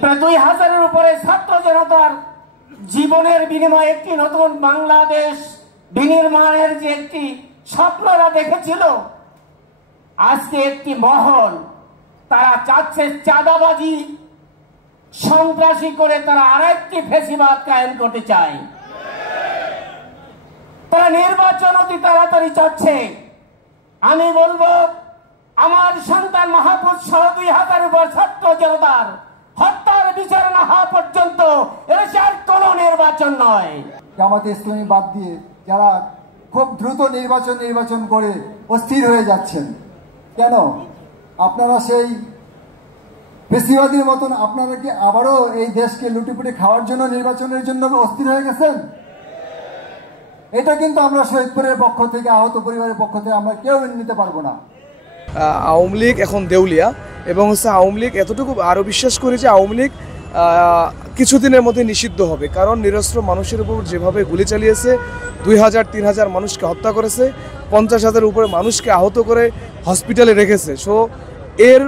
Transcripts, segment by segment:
প্রায় 2000-এর উপরে ছাত্র জনতার জীবনের বিনিময়ে একটি নতুন বাংলাদেশ বিনির্মাণের যে একটি স্বপ্নরা দেখেছিল, আজকে একটি মহল তারা চাচ্ছে চাঁদাবাজি সন্ত্রাসী করে তারা আরেকটি ফ্যাসিবাদ কায়েম করতে চায়। তারা নির্বাচন অতি তাড়াতাড়ি চাচ্ছে। আমি বলবো, আমার সন্তান মাহফুজ সহ 2000-এর উপর ছাত্র জনতার হত্যার বিচার না হওয়া পর্যন্ত এদেশের কোনো নির্বাচন নয়। জামাতে ইসলামী বাদ দিয়ে যারা খুব দ্রুত নির্বাচন করে অস্থির হয়ে যাচ্ছেন, কেন আপনারা সেই ফ্যাসিবাদীর মতন আপনারা কি আবারও এই দেশকে লুটিপুটি খাওয়ার জন্য নির্বাচনের জন্য অস্থির হয়ে গেছেন? এটা কিন্তু আমরা শহীদপুরের পক্ষ থেকে, আহত পরিবারের পক্ষ থেকে আমরা কেউ নিতে পারবো না। আওয়ামী লীগ এখন দেউলিয়া এবং আওয়ামী লীগ এতটুকু আরও বিশ্বাস করি যে আওয়ামী লীগ কিছুদিনের মধ্যে নিষিদ্ধ হবে, কারণ নিরস্ত্র মানুষের উপর যেভাবে গুলি চালিয়েছে, 2000-3000 মানুষকে হত্যা করেছে, 50,000 উপরে মানুষকে আহত করে হসপিটালে রেখেছে। সো এর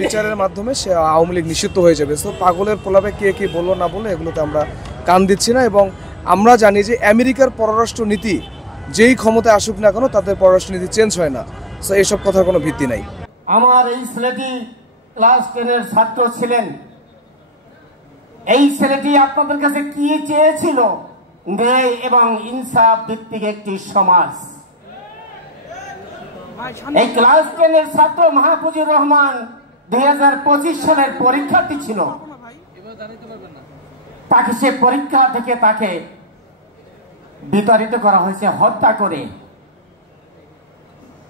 বিচারের মাধ্যমে সে আওয়ামী লীগ নিষিদ্ধ হয়ে যাবে। সো পাগলের পোলাপে কে কি বললো না বললো এগুলোতে আমরা কান দিচ্ছি না। এবং আমরা জানি যে আমেরিকার পররাষ্ট্র নীতি যেই ক্ষমতায় আসুক না কেন তাদের পররাষ্ট্র নীতি চেঞ্জ হয় না। সো এইসব কথার কোনো ভিত্তি নাই। আমার এই ছেলেটি ক্লাস 10-এর ছাত্র ছিলেন। এই ছেলেটি আপনাদের কাছে কি চেয়েছিল? ন্যায় এবং ইনসাফ ভিত্তিক একটি সমাজ। এই ক্লাস 10-এর ছাত্র মাহফুজুর রহমান 2025 সালের পরীক্ষার্থী ছিল। তাকে সে পরীক্ষা থেকে তাকে বিতাড়িত করা হয়েছে হত্যা করে।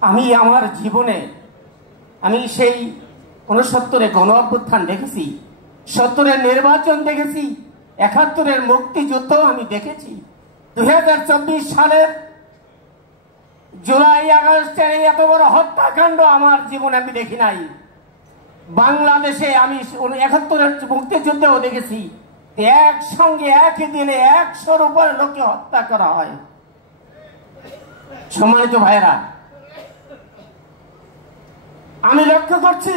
আমি আমার জীবনে আমি সেই 69-এ গণ অভ্যুত্থান দেখেছি, 70-এর নির্বাচন দেখেছি, 71-এর মুক্তিযুদ্ধ আমি দেখেছি। 2024 সালের জুলাই আগস্টের এত বড় হত্যাকাণ্ড আমার জীবনে আমি দেখি নাই। বাংলাদেশে আমি 71-এর মুক্তিযুদ্ধেও দেখেছি, একসঙ্গে একই দিনে 100-র উপর লোককে হত্যা করা হয়। সম্মানিত ভাইরা, আমি লক্ষ্য করছি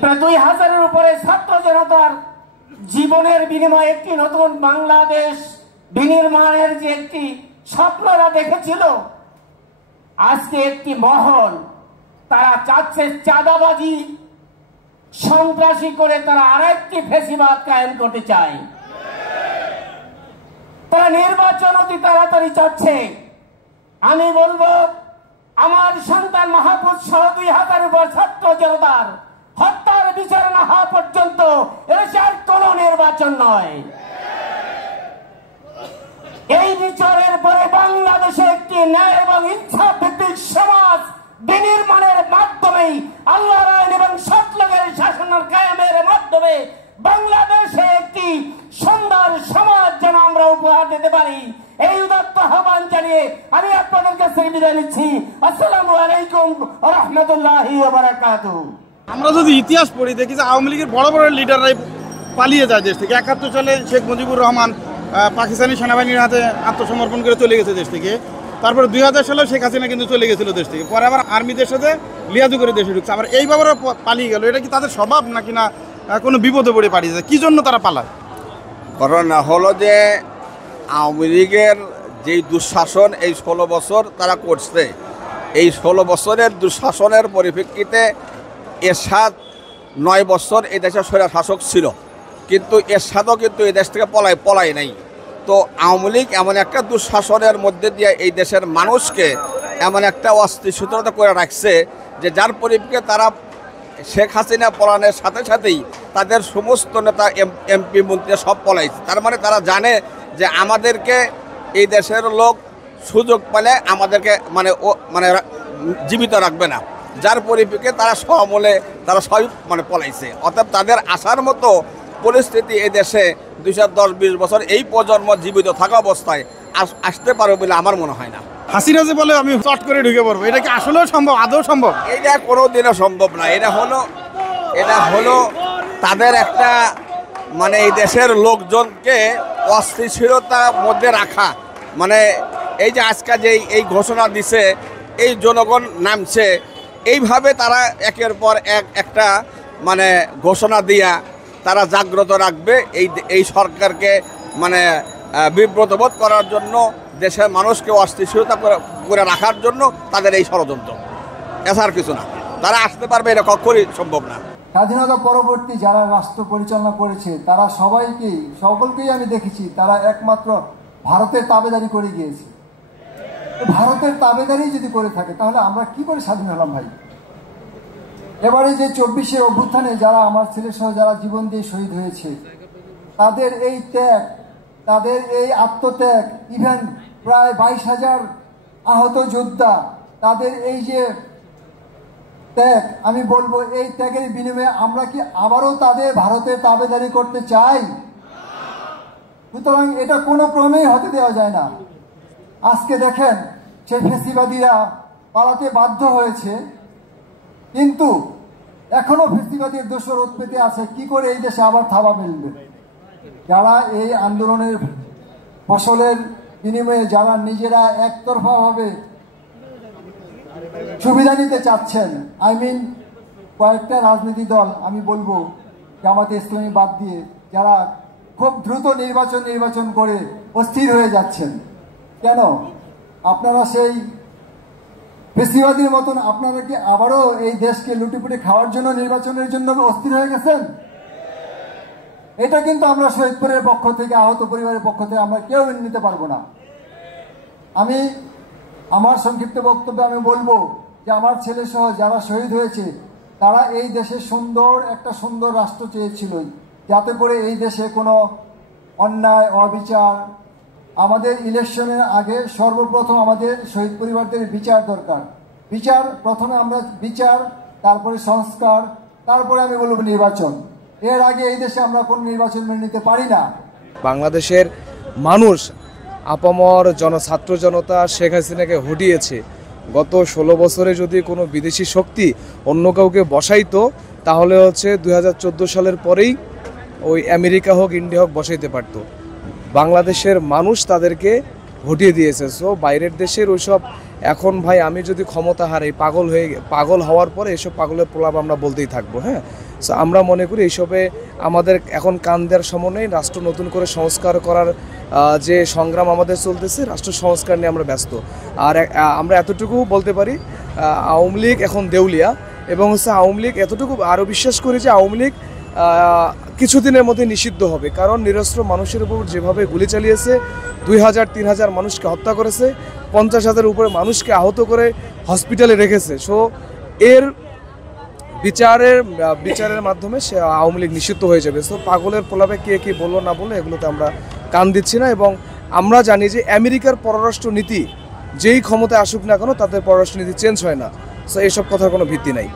প্রায় 2000-এর উপরে ছাত্র জনতার জীবনের বিনিময়ে একটি নতুন বাংলাদেশ বিনির্মাণের যে একটি স্বপ্নরা দেখেছিল, আজকে একটি মহল তারা চাচ্ছে চাঁদাবাজি সন্ত্রাসী করে তারা আরেকটি ফ্যাসিবাদ কায়েম করতে চায়। তারা নির্বাচন অতি তাড়াতাড়ি চাচ্ছে। আমি বলবো, আমার সন্তান মাহফুজ সহ 2000-এর উপর ছাত্র জনতার হত্যার বিচার না হওয়া পর্যন্ত এদেশের কোনো নির্বাচন নয়। এই বিচারের পরে বাংলাদেশে একটি ন্যায় এবং ইনসাফ ভিত্তিক সমাজ বিনির্মাণের মাধ্যমেই, আল্লাহর আইন এবং সৎলোকের শাসনের কায়েমের মাধ্যমে বাংলাদেশে একটি সুন্দর সমাজ যেন আমরা উপহার দিতে পারি, এই উদাত্ত আহ্বান জানিয়ে আমি আপনাদের কাছে বিদায় নিচ্ছি। আসসালামু আলাইকুম ওয়া রাহমাতুল্লাহি ওয়া বারাকাতুহু। আমরা যদি ইতিহাস পড়ি দেখি যে আওয়ামী লীগের বড় বড় লিডাররাই পালিয়ে যায় দেশ থেকে। 71 সালে শেখ মুজিবুর রহমান পাকিস্তানি সেনাবাহিনীর হাতে আত্মসমর্পণ করে চলে গেছে দেশ থেকে। তারপরে 2000 সালেও শেখ হাসিনা কিন্তু চলে গেছিল দেশ থেকে। পরে আবার আর্মিদের সাথে লিয়াজু করে দেশে ঢুকছে। আবার এইভাবে পালিয়ে গেল। এটা কি তাদের স্বভাব নাকি না কোনো বিপদে পড়ে পালিয়ে যায়? কী জন্য তারা পালায়? ঘটনা হলো যে আওয়ামী লীগের যেই দুঃশাসন এই 16 বছর তারা করছে, এই 16 বছরের দুঃশাসনের পরিপ্রেক্ষিতে এরশাদ 9 বছর এই দেশের স্বৈর শাসক ছিল, কিন্তু এরশাদও কিন্তু এই দেশ থেকে পলাই নাই। তো আওয়ামী লীগ এমন একটা দুঃশাসনের মধ্যে দিয়ে এই দেশের মানুষকে এমন একটা অস্থিতিশীলতা করে রাখছে যে যার পরিপ্রেক্ষিতে তারা শেখ হাসিনা পলায়নের সাথে সাথেই তাদের সমস্ত নেতা এমপি মন্ত্রী সব পলাইছে। তার মানে তারা জানে যে আমাদেরকে এই দেশের লোক সুযোগ পেলে আমাদেরকে মানে জীবিত রাখবে না, যার পরিপ্রেক্ষিতে তারা সমলে তারা সবই পলাইছে। অর্থাৎ তাদের আসার মতো পরিস্থিতি এই দেশে 210-20 বছর এই প্রজন্ম জীবিত থাকা অবস্থায় আসতে পারবে বলে আমার মনে হয় না। হাসিনা যে বলে আমি চট করে ঢুকে পড়বো, এটা কি আসলেও সম্ভব, আদৌ সম্ভব? এটা কোনোদিনও সম্ভব না। এটা হলো তাদের একটা এই দেশের লোকজনকে অস্থিতিশীলতার মধ্যে রাখা। এই যে আজকে যে এই ঘোষণা দিছে, এই জনগণ নামছে, এইভাবে তারা একের পর একটা মানে ঘোষণা দিয়া তারা জাগ্রত রাখবে এই সরকারকে মানে বিব্রতবোধ করার জন্য, দেশের মানুষকে অস্থিতিশীলতা করে রাখার জন্য তাদের এই ষড়যন্ত্র, এছাড়া কিছু না। তারা আসতে পারবে এটা কখনই সম্ভব না। স্বাধীনতা পরবর্তী যারা রাষ্ট্র পরিচালনা করেছে তারা সকলকেই আমি দেখেছি তারা একমাত্র ভারতের তাবেদারি করে গিয়েছে। ভারতের তাবেদারি যদি করে থাকে তাহলে আমরা কি করে স্বাধীন হলাম ভাই? এবারে যে 24-এর অভ্যুত্থানে যারা আমার ছেলে সহ যারা জীবন দিয়ে শহীদ হয়েছে, তাদের এই ত্যাগ, তাদের এই আত্মত্যাগ, ইভেন প্রায় 22,000 আহত যোদ্ধা, তাদের এই যে ত্যাগ, আমি বলবো এই ত্যাগের বিনিময়ে আমরা কি আবারও তাদের ভারতের তাবেদারি করতে চাই? সুতরাং এটা কোনো ক্রমেই হতে দেওয়া যায় না। আজকে দেখেন সেই ফেসিবাদীরা পালাতে বাধ্য হয়েছে, কিন্তু এখনো ফেসিবাদীর দোষর পেতে আছে কি করে এই দেশে আবার থাবা মিলবে। যারা এই আন্দোলনের ফসলের বিনিময়ে যারা নিজেরা একতরফাভাবে সুবিধা নিতে চাচ্ছেন, কয়েকটা রাজনৈতিক দল, আমি বলবো জামাতে ইসলামী বাদ দিয়ে, যারা খুব দ্রুত নির্বাচন করে অস্থির হয়ে যাচ্ছেন। কেন আপনারা সেই ফেসিবাদীর মতন আপনারা কি আবারও এই দেশকে লুটিপুটি খাওয়ার জন্য নির্বাচনের জন্য অস্থির হয়ে গেছেন? এটা কিন্তু আমরা শহীদপুরের পক্ষ থেকে, আহত পরিবারের পক্ষ থেকে আমরা কেউ মেনে নিতে পারবো না। আমি আমার সংক্ষিপ্ত বক্তব্যে আমি বলবো যে আমার ছেলে সহ যারা শহীদ হয়েছে তারা এই দেশে একটা সুন্দর রাষ্ট্র চেয়েছিল, যাতে করে এই দেশে কোনো অন্যায় অবিচার, আমাদের ইলেকশনের আগে সর্বপ্রথম আমাদের শহীদ পরিবারদের বিচার দরকার। প্রথমে আমরা বিচার, তারপরে সংস্কার, তারপরে আমি বলবো নির্বাচন। এর আগে এই দেশে আমরা কোনো নির্বাচন মেনে নিতে পারি না। বাংলাদেশের মানুষ, আপামর ছাত্র জনতা শেখ হাসিনাকে হটিয়েছে। গত 16 বছরে যদি কোনো বিদেশি শক্তি অন্য কাউকে বসাইতো তাহলে 2014 সালের পরেই ওই আমেরিকা হোক ইন্ডিয়া হোক বসাইতে পারতো। বাংলাদেশের মানুষ তাদেরকে হটিয়ে দিয়েছে। সো বাইরের দেশের ওইসব এখন ভাই আমি যদি ক্ষমতা হারাই, পাগল হওয়ার পরে এসব পাগলের প্রলাপ আমরা বলতেই থাকবো। হ্যাঁ, সো আমরা মনে করি এইসবে আমাদের এখন কান দেওয়ার সময় নেই। রাষ্ট্র নতুন করে সংস্কার করার যে সংগ্রাম আমাদের চলতেছে, রাষ্ট্র সংস্কার নিয়ে আমরা ব্যস্ত। আর আমরা এতটুকু বলতে পারি, আওয়ামী লীগ এখন দেউলিয়া, এবং আওয়ামী লীগ এতটুকু আরও বিশ্বাস করি যে আওয়ামী লীগ কিছুদিনের মধ্যে নিষিদ্ধ হবে। কারণ নিরস্ত্র মানুষের উপর যেভাবে গুলি চালিয়েছে, 2000-3000 মানুষকে হত্যা করেছে, 50,000 উপরে মানুষকে আহত করে হসপিটালে রেখেছে। সো এর বিচারের মাধ্যমে সে আওয়ামী লীগ নিষিদ্ধ হয়ে যাবে। সো পাগলের প্রলাপে কে কি বললো না বললো এগুলোতে আমরা কান দিচ্ছি না। এবং আমরা জানি যে আমেরিকার পররাষ্ট্র নীতি যেই ক্ষমতায় আসুক না কেন তাদের পররাষ্ট্র নীতি চেঞ্জ হয় না। সো এইসব কথার কোনো ভিত্তি নাই।